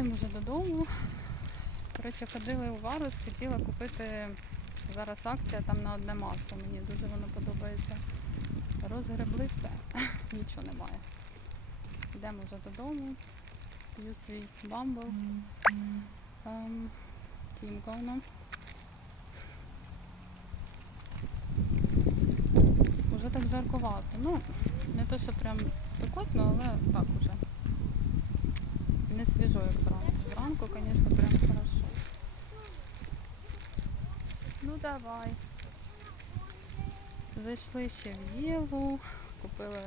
Йдемо вже додому. Коротше, ходили у Варус, хотіла купити зараз акція там на одне масло. Мені дуже воно подобається. Розгребли все, нічого немає. Йдемо вже додому. П'ю свій бамбл. Ем, Тімковно. Уже так жаркувато. Ну, не то, що прям спекотно, але так Зранку, звісно, прям хорошо. Ну давай. Зайшли ще в Єву, купили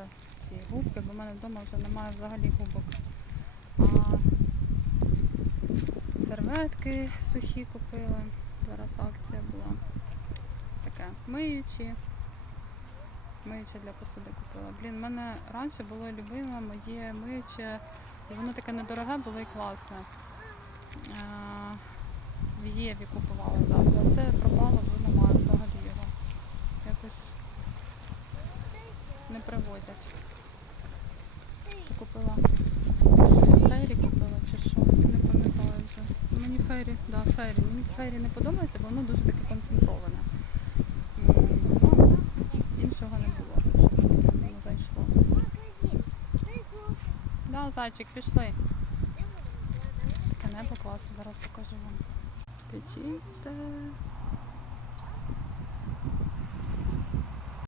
ці губки, бо в мене вдома вже немає взагалі губок. А серветки сухі купили. Зараз акція була. Таке миючі. Миюче для посуди купила. Блін, в мене раніше було любиме моє миюче, і воно таке недороге було і класне. А, В Єві купувала завжди. Це пропало, вже немає взагалі його. Якось не привозять. Купила фейрі купила чи що, не пам'ятаю вже. Мені фейрі, да, фейрі. Мені фейрі не подобається, бо воно дуже таке концентроване. Ну, іншого не було, не зайшло. Да, зайчик, пішли. Небо класне, зараз покажу вам. Таке чисте.